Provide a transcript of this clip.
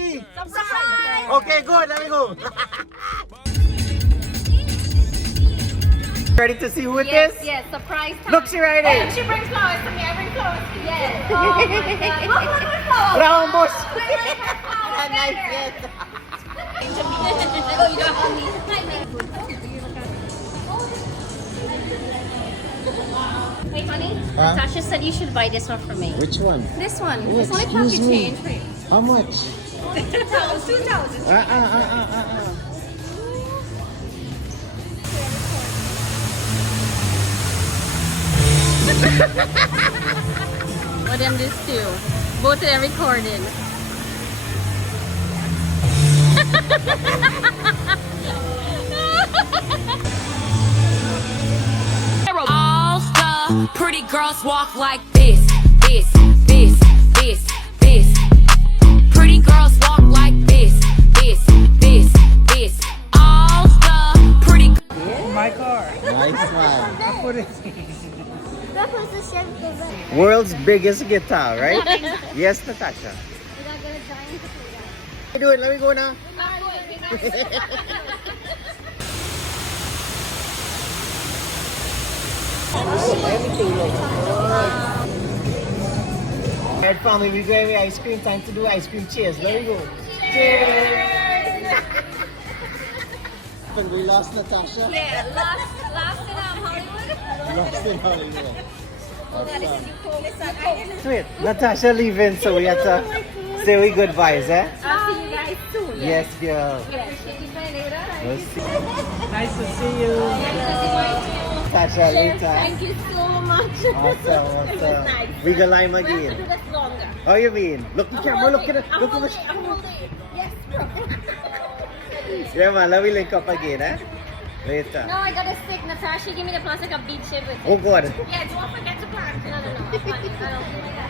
see? Surprise! Okay, good. Let me go. Ready to see who it is? Yes, surprise time. Look, she right And in. she brings flowers to me. I bring flowers to you. Yes. Oh my God. Look, flowers. Brown bush. Nice, yes. Oh, you don't own me. Wait, honey. Huh? Natasha said you should buy this one for me. Which one? This one. Oh, It's only excuse pocket me. change for you. How much? 2,000. What them this too? Both of them recording. All the pretty girls walk like this, this, this, this, this. Pretty girls walk like this, this, this, this. All the pretty. My car. Nice one. That was the chef of it. World's biggest guitar, right? Yes, Natasha. We're not gonna die in the Do it. Let me go now. Alright, family, we're going with ice cream. Time to do ice cream. Cheers. Let me go. Cheers. And we lost Natasha. Yeah, last in Hollywood. Lost in Hollywood. Oh God, this is you cool. Sweet. Natasha leaving, so we have to say we goodbyes, eh? I'll see you guys soon. Yes, girl. Yes, she is my neighbor. We'll see. Nice to see you. Natasha, later. Thank you so much. Awesome. We go lime We have to again. do this longer. How you mean? Look the camera, look at it. I'm Look holding at it. I'm holding it. Yes, bro. it. Yeah, man, let me link up again, eh? Later. No, I got a stick. Natasha, give me the plastic of beach shape with it. Oh, God. Yeah, don't forget to plant. No. I don't do that.